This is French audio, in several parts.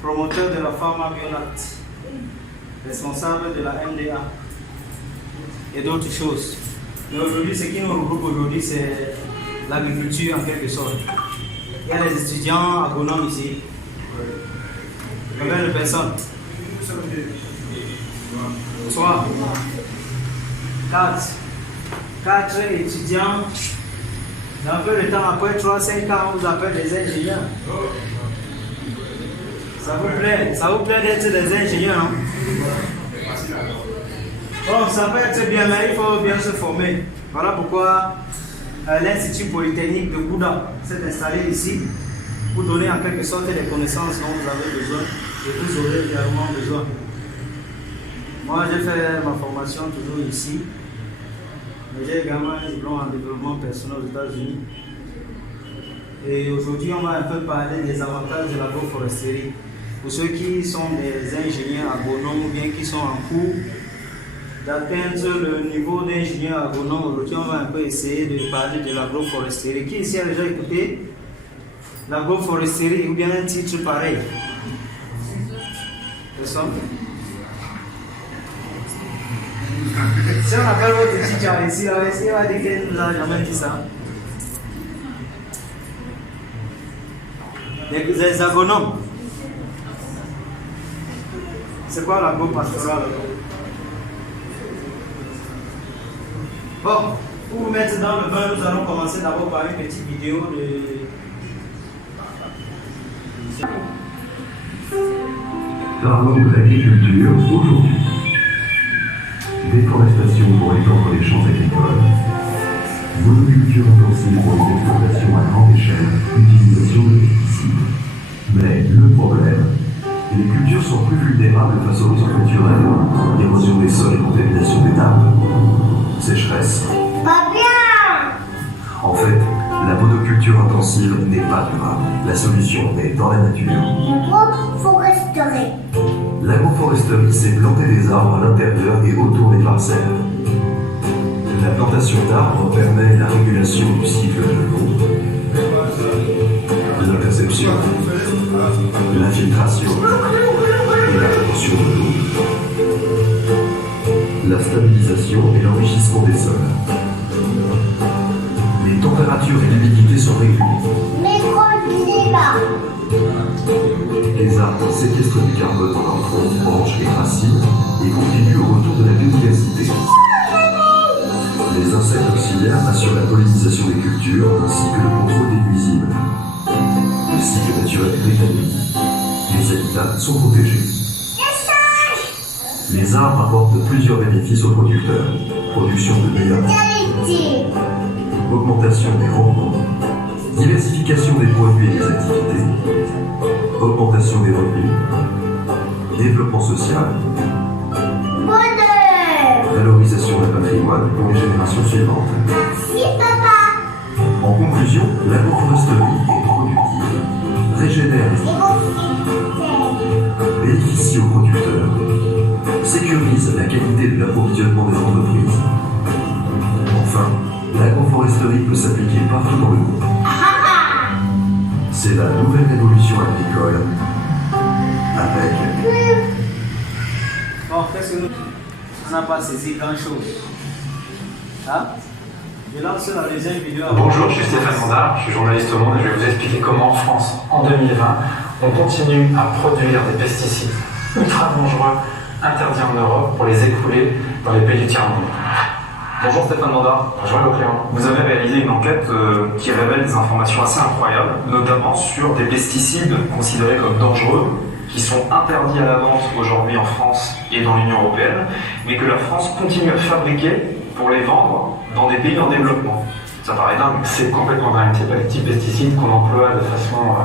Promoteur de la pharma Bionat, responsable de la MDA et d'autres choses. Mais aujourd'hui, ce qui nous regroupe aujourd'hui, c'est l'agriculture en quelque sorte. Il y a les étudiants agronomes ici. Combien de personnes? Bonsoir. 4 étudiants. Dans peu de temps, après 3-5 ans, on vous appelle des ingénieurs. Ça vous plaît d'être des ingénieurs, non? Bon, ça peut être bien, mais il faut bien se former. Voilà pourquoi l'Institut Polytechnique de Bouddha s'est installé ici pour donner en quelque sorte les connaissances dont vous avez besoin et vous aurez également besoin. Moi, j'ai fait ma formation toujours ici, mais j'ai également un diplôme en développement personnel aux États-Unis. Et aujourd'hui, on va un peu parler des avantages de l'agroforesterie. Pour ceux qui sont des ingénieurs agronomes ou bien qui sont en cours d'atteindre le niveau d'ingénieur agronome, aujourd'hui on va un peu essayer de parler de l'agroforesterie. Qui ici a déjà écouté l'agroforesterie ou bien un titre pareil? Personne? Si on appelle votre étudiant ici, est-ce qu'il va dire qu'il ne nous a jamais dit ça? Les agronomes. C'est quoi l'agro-pastoral? Bon, pour vous mettre dans le bain, nous allons commencer d'abord par une petite vidéo de... Parlons de l'agriculture aujourd'hui. Déforestation pour étendre les champs agricoles. Monoculture intensive pour les exploitations à grande échelle. Utilisation de pesticides. Mais le problème, les cultures sont plus vulnérables face aux risques naturels, érosion des sols et contamination des nappes, sécheresse. Pas bien! En fait, la monoculture intensive n'est pas durable. La solution est dans la nature. L'agroforesterie. L'agroforesterie, c'est planter des arbres à l'intérieur et autour des parcelles. La plantation d'arbres permet la régulation du cycle de l'eau, l'interception, l'infiltration et la rétention de l'eau, la stabilisation et l'enrichissement des sols. Les températures et l'humidité sont régulées. Les arbres séquestrent du carbone dans leurs troncs, branches et racines et contribuent au retour de la biodiversité. Les insectes auxiliaires assurent la pollinisation des cultures ainsi que le contrôle des nuisibles. Le cycle naturel est rétabli. Les habitats sont protégés. Les arbres apportent plusieurs bénéfices aux producteurs. Production de meilleurs produits, augmentation des rendements, diversification des produits et des activités, augmentation des revenus, développement social, valorisation d'un patrimoine pour les générations suivantes. Merci, papa. En conclusion, l'agroforesterie est productive, régénère les bénéficie aux producteurs, sécurise la qualité de l'approvisionnement des entreprises. Enfin, l'agroforesterie peut s'appliquer partout dans le monde. C'est la nouvelle révolution agricole avec... Bon, qu'est-ce que nous... On n'a pas saisi grand-chose. Hein? Je lance la deuxième vidéo. Bonjour, je suis Stéphane Mondard, je suis journaliste au Monde et je vais vous expliquer comment en France, en 2020, on continue à produire des pesticides ultra dangereux, interdits en Europe, pour les écouler dans les pays du tiers-monde. Bonjour Stéphane Mondard. Bonjour Clément. Vous avez réalisé une enquête qui révèle des informations assez incroyables, notamment sur des pesticides considérés comme dangereux, qui sont interdits à la vente aujourd'hui en France et dans l'Union européenne, mais que la France continue à fabriquer pour les vendre dans des pays en développement. Ça paraît dingue. C'est complètement dingue. C'est pas les petits pesticides qu'on emploie de façon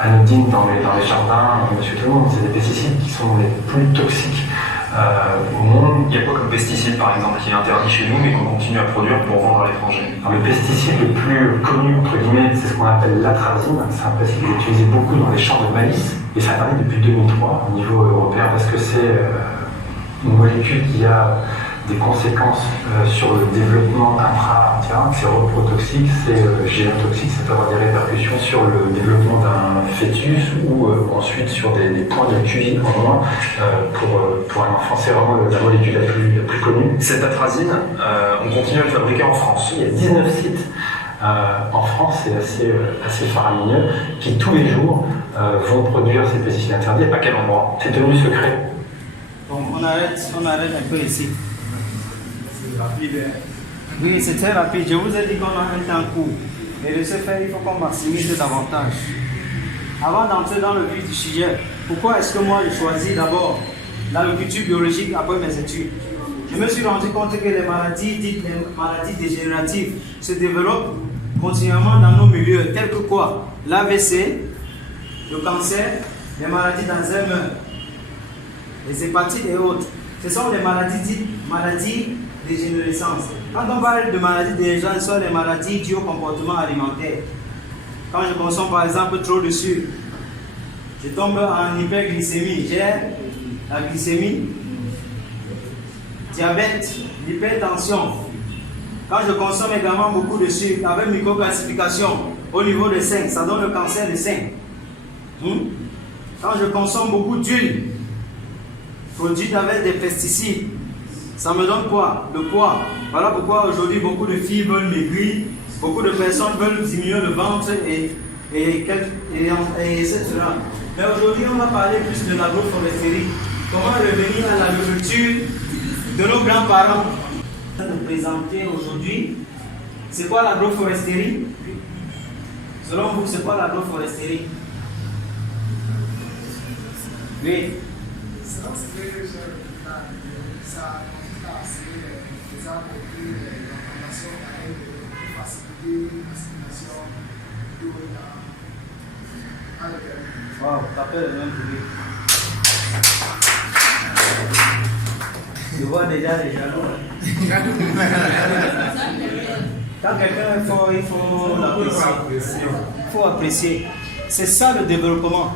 anodine dans les jardins, monsieur tout le monde. C'est des pesticides qui sont les plus toxiques au monde. Il y a quoi comme pesticide par exemple qui est interdit chez nous mais qu'on continue à produire pour vendre à l'étranger? Le pesticide le plus connu, entre guillemets, c'est ce qu'on appelle l'atrazine. C'est un pesticide qui est utilisé beaucoup dans les champs de maïs et ça apparaît depuis 2003 au niveau européen parce que c'est une molécule qui a des conséquences sur le développement intra-utérin, c'est reprotoxique, c'est génotoxique, ça peut avoir des répercussions sur le développement d'un fœtus ou ensuite sur des points de QI en moins pour un enfant. C'est vraiment la molécule la plus connue. Cette atrazine, on continue à le fabriquer en France. Il y a 19 sites en France, c'est assez faramineux, qui tous les jours vont produire ces pesticides interdits. À quel endroit? C'est devenu secret. Bon, on arrête un peu ici. Oui, c'est très rapide. Je vous ai dit qu'on a un temps court. Et de ce fait, il faut qu'on maximise davantage. Avant d'entrer dans le vif du sujet, pourquoi est-ce que moi j'ai choisi d'abord l'agriculture biologique après mes études? Je me suis rendu compte que les maladies dites les maladies dégénératives se développent continuellement dans nos milieux, tels que quoi? L'AVC, le cancer, les maladies d'Alzheimer, les hépatites et autres. Ce sont les maladies dites maladies dégénérescentes. Quand on parle de maladies dégénérescentes, ce sont les maladies dues au comportement alimentaire. Quand je consomme par exemple trop de sucre, je tombe en hyperglycémie. J'ai la glycémie, diabète, l'hypertension. Quand je consomme également beaucoup de sucre avec microclassification au niveau des seins, ça donne le cancer des seins. Quand je consomme beaucoup d'huile produite avec des pesticides, ça me donne quoi? Le poids. Voilà pourquoi aujourd'hui beaucoup de filles veulent maigrir, beaucoup de personnes veulent diminuer le ventre et etc. Mais aujourd'hui on va parler plus de l'agroforesterie. Comment revenir à l'agriculture de nos grands-parents. Je vais vous présenter aujourd'hui, c'est quoi l'agroforesterie? Selon vous, c'est quoi l'agroforesterie? Oui. Wow, tapez le même public. Je vois déjà les jaloux. Quand quelqu'un est fort, il faut l'apprécier. Il faut apprécier. C'est ça le développement.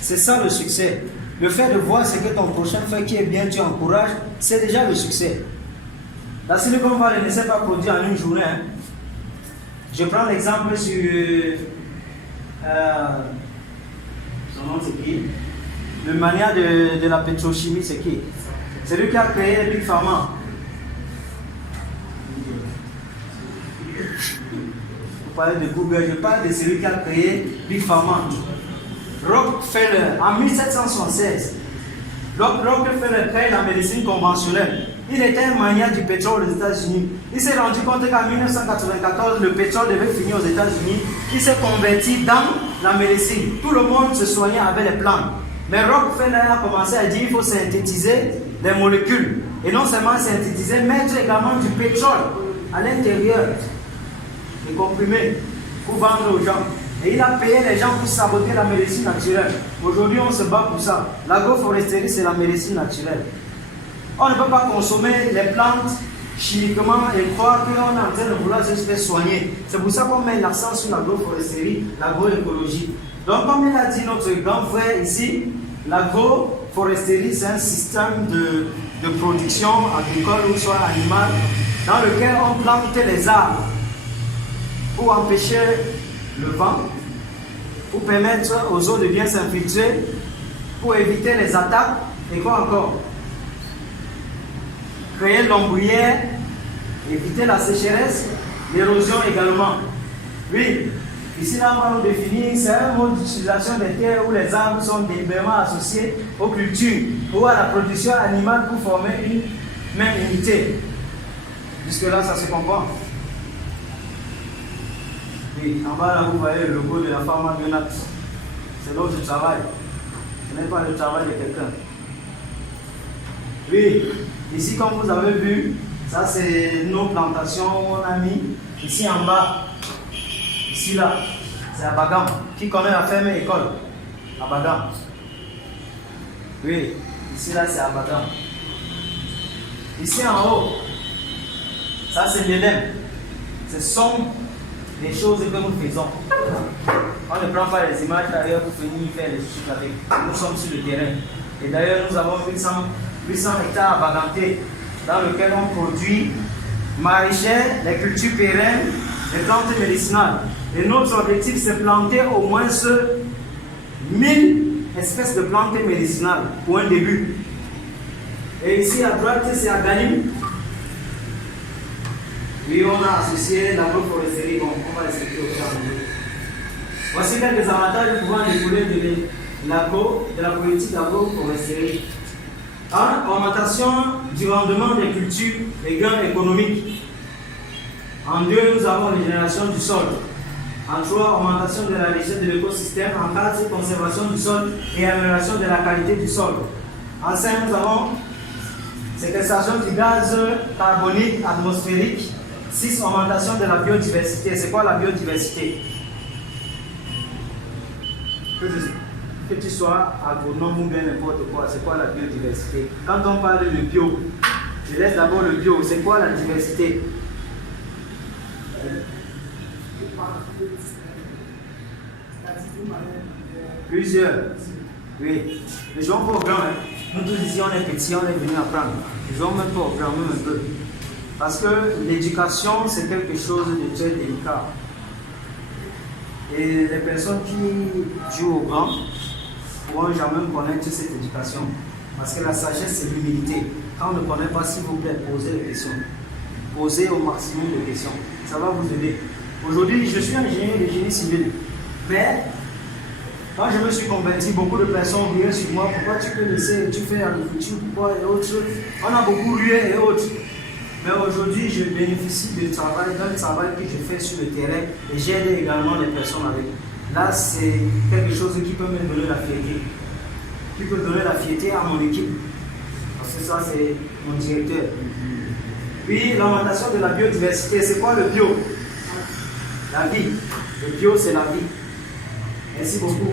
C'est ça le succès. Le fait de voir ce que ton prochain fait qui est bien, tu encourages, c'est déjà le succès. La Silicon Valley ne s'est pas produite en une journée. Hein. Je prends l'exemple sur son nom c'est qui? Le mania de la pétrochimie c'est qui? C'est lui qui a créé Big Pharma. Vous parlez de Google, je parle de celui qui a créé Big Pharma. Rockefeller, en 1776, Rockefeller crée la médecine conventionnelle. Il était un mania du pétrole aux États-Unis. Il s'est rendu compte qu'en 1994, le pétrole devait finir aux États-Unis. Il s'est converti dans la médecine. Tout le monde se soignait avec les plantes. Mais Rockefeller a commencé à dire qu'il faut synthétiser des molécules. Et non seulement synthétiser, mettre également du pétrole à l'intérieur, des comprimés, pour vendre aux gens. Et il a payé les gens pour saboter la médecine naturelle. Aujourd'hui, on se bat pour ça. L'agroforesterie, c'est la médecine naturelle. On ne peut pas consommer les plantes chimiquement et croire qu'on est en train de vouloir se faire soigner. C'est pour ça qu'on met l'accent sur l'agroforesterie, l'agroécologie. Donc, comme il a dit notre grand frère ici, l'agroforesterie, c'est un système de production agricole ou soit animale dans lequel on plante les arbres pour empêcher le vent, pour permettre aux eaux de bien s'infiltrer, pour éviter les attaques et quoi encore? Créer l'ombrière, éviter la sécheresse, l'érosion également. Oui, ici là on va nous définir, c'est un mode d'utilisation des terres où les arbres sont délibérément associés aux cultures ou à la production animale pour former une même unité. Jusque là ça se comprend. Oui, en bas là vous voyez le logo de la Pharma Bionat. C'est là où je travaille. Ce n'est pas le travail de quelqu'un. Oui, ici comme vous avez vu, ça c'est nos plantations on a mis ici en bas. Ici là, c'est à Bagam. Qui connaît la ferme école? À Bagam. Oui, ici là c'est à Bagam. Ici en haut, ça c'est l'élève. Ce sont les choses que nous faisons. On ne prend pas les images d'ailleurs pour venir faire les trucs avec. Nous sommes sur le terrain. Et d'ailleurs nous avons 800 hectares à Baganté. dans lequel on produit maraîchère, les cultures pérennes, les plantes médicinales. Et notre objectif, c'est planter au moins 1000 espèces de plantes médicinales pour un début. Et ici à droite, c'est à Galim. Et on a associé l'agroforesterie. Bon, on va expliquer au fur et à mesure. Voici quelques avantages pouvant découler de la politique d'agroforesterie. 1. Augmentation du rendement des cultures et gains économiques. En 2, nous avons régénération du sol. En 3, augmentation de la richesse de l'écosystème. En 4, conservation du sol et amélioration de la qualité du sol. En 5, nous avons séquestration du gaz carbonique atmosphérique. 6, augmentation de la biodiversité. C'est quoi la biodiversité? Que tu sois agronome ou bien n'importe quoi, c'est quoi la biodiversité? Quand on parle de bio, je laisse d'abord le bio, c'est quoi la diversité? Plusieurs. Oui. Les gens programment. Nous tous ici, on est petits, on est venus apprendre. Ils ont même programmé un peu. Parce que l'éducation, c'est quelque chose de très délicat. Et les personnes qui jouent au grand ne pourront jamais connaître cette éducation. Parce que la sagesse, c'est l'humilité. Quand on ne connaît pas, s'il vous plaît, posez les questions. Posez au maximum de questions. Ça va vous aider. Aujourd'hui, je suis ingénieur de génie civil. Mais, quand je me suis converti, beaucoup de personnes riaient sur moi. Pourquoi tu peux laisser, tu fais agriculture, pourquoi et autres. On a beaucoup rié et autres. Mais aujourd'hui, je bénéficie d'un travail que je fais sur le terrain et j'aide également les personnes avec. Là, c'est quelque chose qui peut me donner la fierté. Qui peut donner la fierté à mon équipe. Parce que ça, c'est mon directeur. Puis, l'augmentation de la biodiversité, c'est quoi le bio? La vie. Le bio, c'est la vie. Merci beaucoup.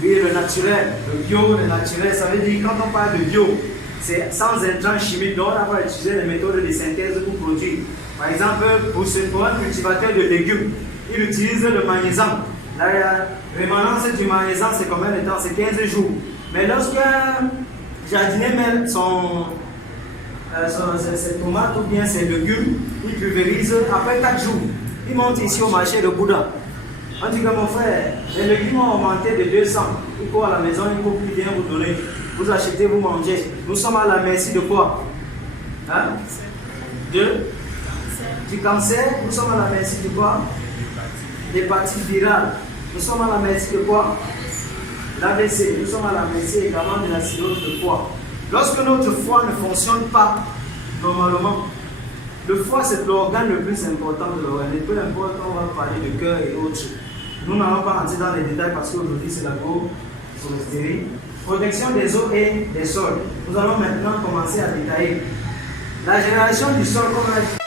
Puis, le naturel. Le bio, le naturel, ça veut dire quand on parle de bio, c'est sans intrants chimiques, donc on va utiliser les méthodes de synthèse pour produire. Par exemple, pour un cultivateur de légumes, il utilise le magnésium. La rémanence du magnésium, c'est combien de temps? C'est 15 jours. Mais lorsque jardinier met ses tomates ou bien ses légumes, il pulvérise après 4 jours. Il monte ici au marché de Bouddha. On dit que mon frère, les légumes ont augmenté de 200. Il faut à la maison, il faut plus bien vous donner. Vous achetez, vous mangez. Nous sommes à la merci de quoi? Hein? Du cancer. Nous sommes à la merci de quoi? L'hépatite virale. Nous sommes à la merci de quoi? L'AVC. Nous sommes à la merci également de la cirrhose de foie. Lorsque notre foie ne fonctionne pas normalement, le foie c'est l'organe le plus important de l'organisme. Peu importe, on va parler de cœur et autres. Nous n'allons pas rentrer dans les détails parce qu'aujourd'hui c'est l'agroforesterie. Protection des eaux et des sols. Nous allons maintenant commencer à détailler. La génération du sol, comme on a dit.